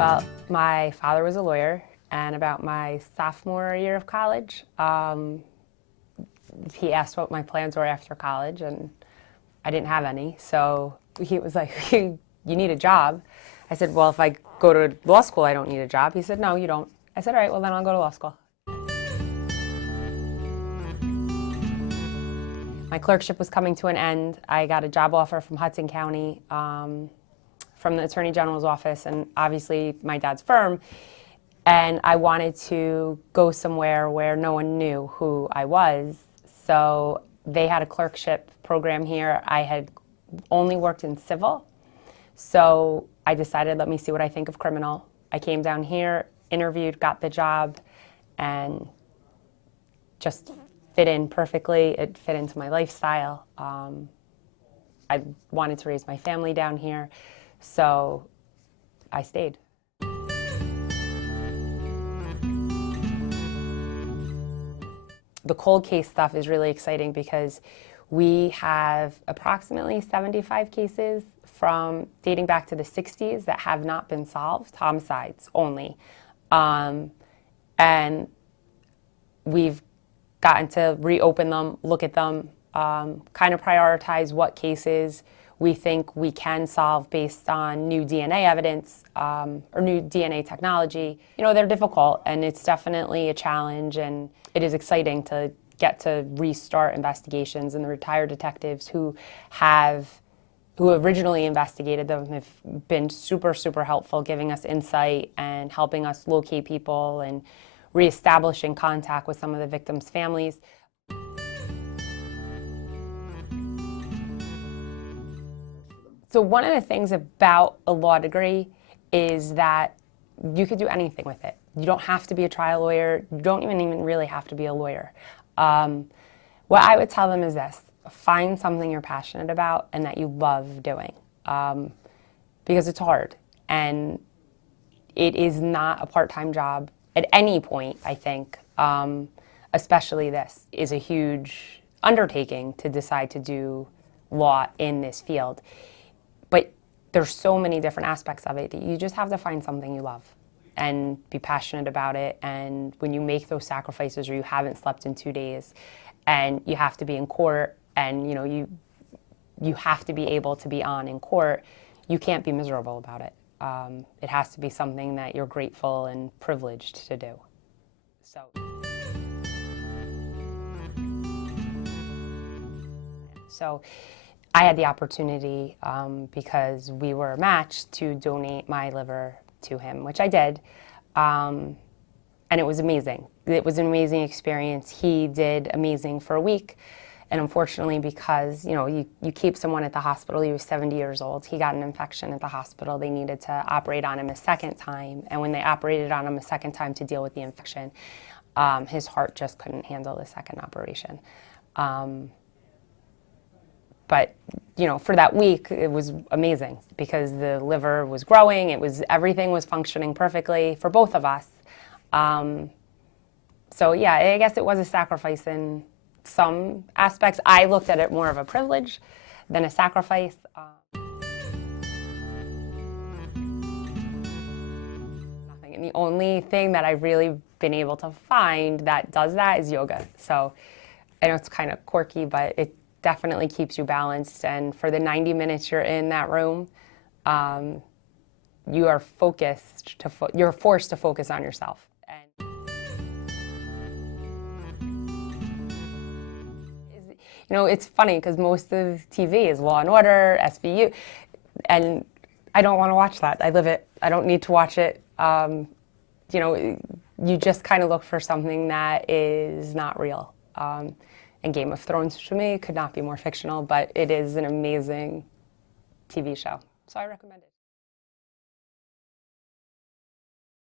Well, my father was a lawyer, and about my sophomore year of college, he asked what my plans were after college, and I didn't have any. So he was like, you need a job. I said, well, if I go to law school, I don't need a job. He said, no, you don't. I said, all right, well, then I'll go to law school. My clerkship was coming to an end. I got a job offer from Hudson County, from the Attorney General's office, and obviously my dad's firm. And I wanted to go somewhere where no one knew who I was. So they had a clerkship program here. I had only worked in civil. So I decided, let me see what I think of criminal. I came down here, interviewed, got the job, and just fit in perfectly. It fit into my lifestyle. I wanted to raise my family down here, so I stayed. The cold case stuff is really exciting because we have approximately 75 cases from dating back to the 60s that have not been solved, homicides only. And we've gotten to reopen them, look at them, kind of prioritize what cases we think we can solve based on new DNA evidence or new DNA technology. You know, they're difficult, and it's definitely a challenge, and it is exciting to get to restart investigations, and the retired detectives who originally investigated them have been super, super helpful, giving us insight and helping us locate people and reestablishing contact with some of the victims' families. So one of the things about a law degree is that you could do anything with it. You don't have to be a trial lawyer. You don't even really have to be a lawyer. What I would tell them is this: find something you're passionate about and that you love doing, because it's hard, and it is not a part-time job at any point, I think. Especially this is a huge undertaking to decide to do law in this field. But there's so many different aspects of it that you just have to find something you love and be passionate about it. And when you make those sacrifices, or you haven't slept in 2 days, and you have to be in court, and you have to be able to be on in court, you can't be miserable about it. It has to be something that you're grateful and privileged to do. So I had the opportunity, because we were matched, to donate my liver to him, which I did, and it was amazing. It was an amazing experience. He did amazing for a week, and unfortunately, because you keep someone at the hospital, he was 70 years old, he got an infection at the hospital. They needed to operate on him a second time, and when they operated on him a second time to deal with the infection, his heart just couldn't handle the second operation. But for that week, it was amazing because the liver was growing. Everything was functioning perfectly for both of us. So yeah, I guess it was a sacrifice in some aspects. I looked at it more of a privilege than a sacrifice. Nothing. And the only thing that I've really been able to find that does that is yoga. So I know it's kind of quirky, but it definitely keeps you balanced, and for the 90 minutes you're in that room, you are you're forced to focus on yourself. And it's funny because most of TV is Law and Order, SVU, and I don't want to watch that. I live it. I don't need to watch it. You just kind of look for something that is not real. And Game of Thrones, to me, could not be more fictional, but it is an amazing TV show. So I recommend it.